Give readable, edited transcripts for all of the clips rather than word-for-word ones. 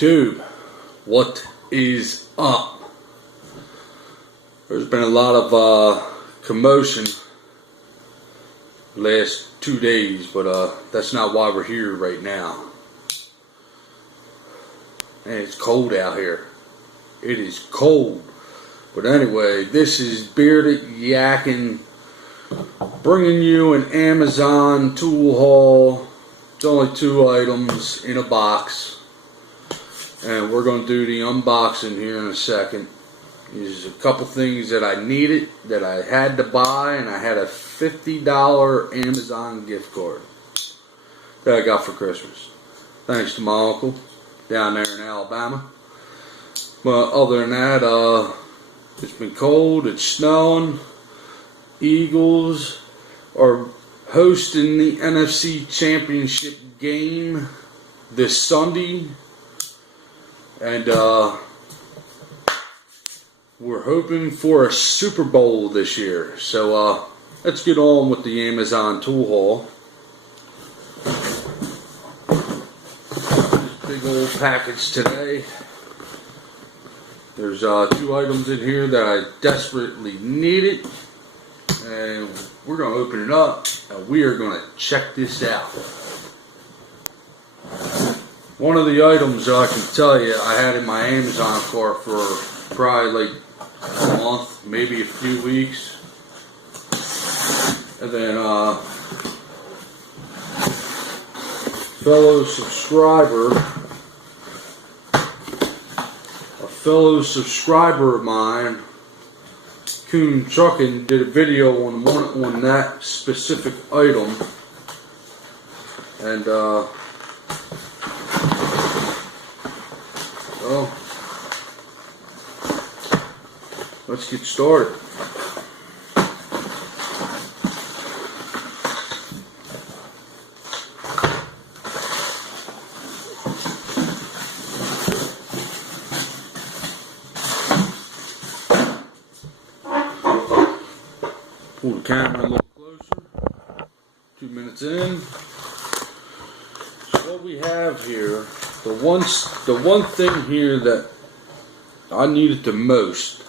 YouTube, what is up? There's been a lot of commotion last 2 days, but that's not why we're here right now. And it's cold out here. It is cold. But anyway, this is Bearded Yakking, bringing you an Amazon tool haul. It's only 2 items in a box, and we're going to do the unboxing here in a second. There's a couple things that I needed, that I had to buy, and I had a $50 Amazon gift card that I got for Christmas. Thanks to my uncle down there in Alabama. But other than that, it's been cold, it's snowing. Eagles are hosting the NFC Championship game this Sunday, and we're hoping for a Super Bowl this year. So let's get on with the Amazon tool haul. This big old package today. There's 2 items in here that I desperately needed, and we're going to open it up and we are going to check this out. One of the items I can tell you I had in my Amazon cart for probably like a month, maybe a few weeks, and then a fellow subscriber of mine, Coon Trucking, did a video on that specific item, and well, let's get started. Pull the camera a little closer. 2 minutes in. So what we have here, the one thing here that I needed the most,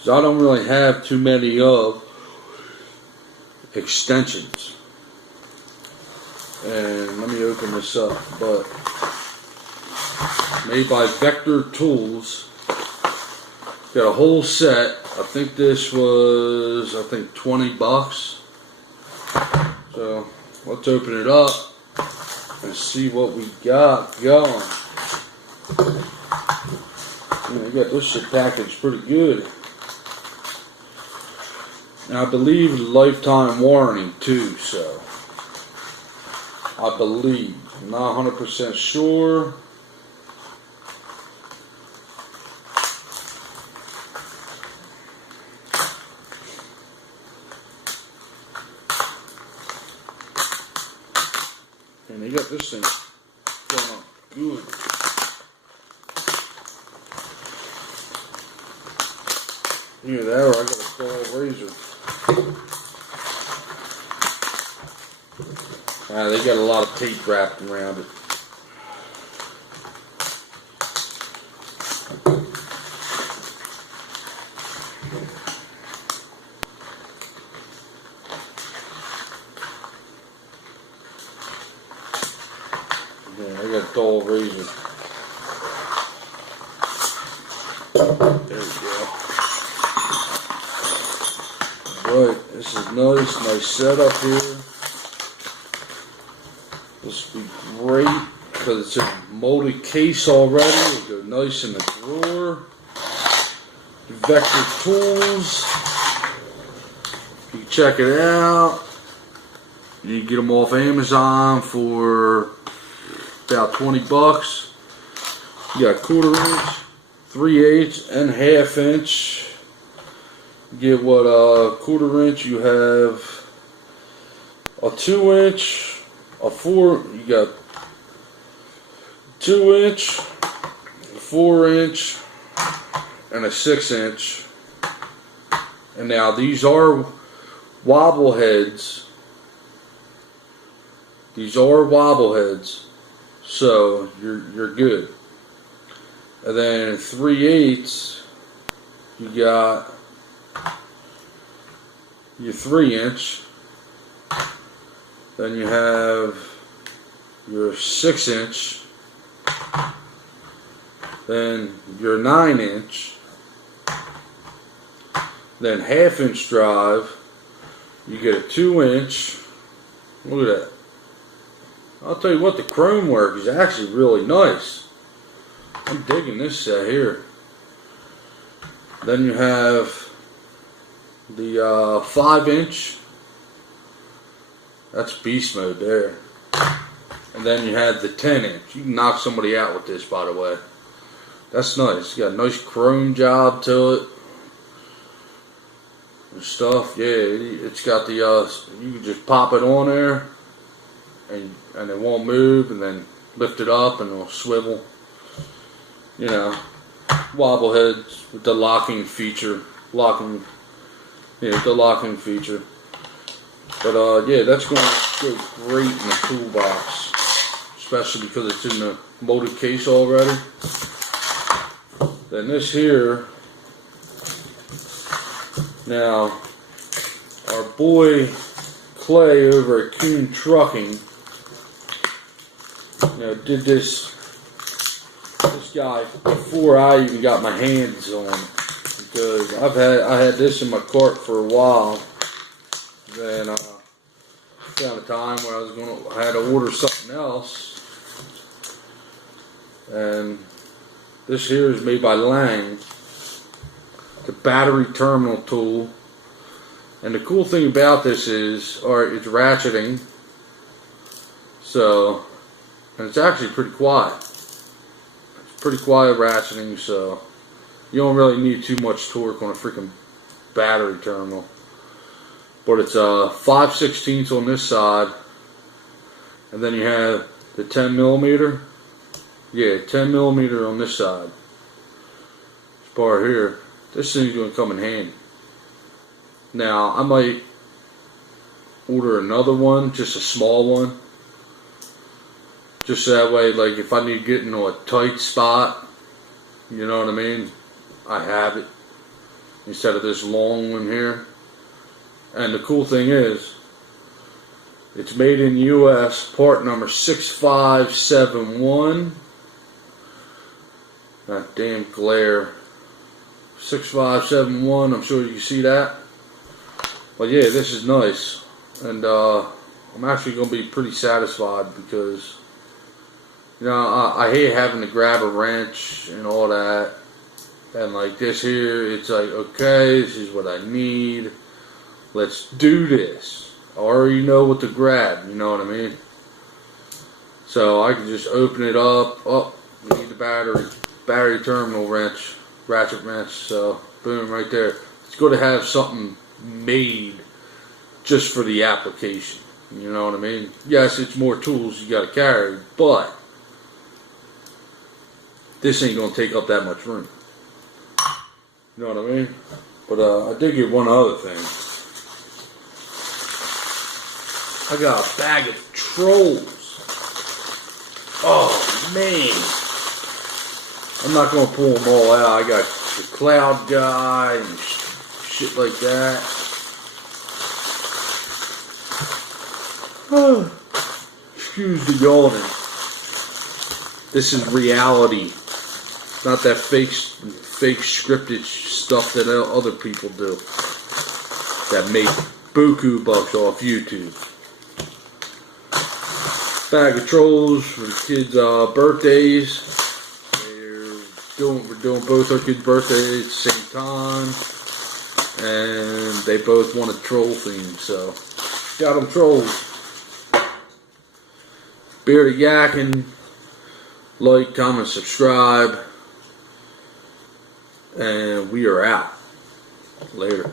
is I don't really have too many of extensions. And let me open this up. But made by Vector Tools. Got a whole set. I think this was, $20. So let's open it up and see what we got going. They got this shit packaged pretty good. And I believe lifetime warranty too, so I believe. I'm not 100% sure. And they got this thing going on good. Either that or I got a dull razor. They got a lot of tape wrapped around it. Yeah, I got a dull razor. There we go. Alright, this is nice setup here. This will be great because it's in a molded case already. It'll go nice in the drawer. Vector Tools. You can check it out. You can get them off Amazon for about $20. You got 1/4 inch, 3/8, and 1/2 inch. You get what, 1/4 inch, you have a 2 inch, a 4, you got 2 inch, 4 inch, and a 6 inch. And now these are wobble heads. These are wobble heads. So you're good. And then 3/8, you got your 3-inch. Then you have your 6-inch. Then your 9-inch. Then 1/2-inch drive. You get a 2-inch. Look at that. I'll tell you what, the chrome work is actually really nice. I'm digging this set here. Then you have the 5-inch. That's beast mode there. And then you have the 10-inch. You can knock somebody out with this, by the way. That's nice. You got a nice chrome job to it. And stuff. Yeah, it's got the, you can just pop it on there. And it won't move. And then lift it up and it'll swivel. You know, wobble heads with the locking feature. The locking feature. But yeah, that's going to go great in the toolbox, especially because it's in the molded case already. Then this here, now our boy Clay over at Kuhn Trucking, did this guy before I even got my hands on it, because I had this in my cart for a while. Then found a time where I had to order something else, and this here is made by Lang. It's a battery terminal tool, and the cool thing about this is, it's ratcheting. So, and it's actually pretty quiet. It's pretty quiet ratcheting, so you don't really need too much torque on a freaking battery terminal. But it's 5/16 on this side, and then you have the 10mm. Yeah, 10mm on this side. This part here. This thing's going to come in handy. Now, I might order another one, just a small one. Just that way, like, if I need to get into a tight spot, you know what I mean? I have it. Instead of this long one here. And the cool thing is, it's made in US, part number 6571. That damn glare. 6571, I'm sure you can see that. But yeah, this is nice. And I'm actually going to be pretty satisfied because, I hate having to grab a wrench and all that. And like this here, it's like, okay, this is what I need. Let's do this. I already know what to grab, you know what I mean? So I can just open it up. Oh, we need the battery terminal wrench, ratchet wrench. So boom, right there. It's good to have something made just for the application. You know what I mean? Yes, it's more tools you got to carry, but this ain't gonna take up that much room. You know what I mean? But I did get one other thing. I got a bag of trolls. Oh man, I'm not gonna pull them all out. I got the Cloud Guy and shit like that. Excuse the yawning. This is reality, not that fake scripted stuff that other people do that make buku bucks off YouTube. Bag of trolls for the kids' birthdays. We're doing both our kids' birthdays at the same time, and they both want a troll theme, so got them trolls. Bearded Yakking. Like, comment, subscribe, and we are out. Later.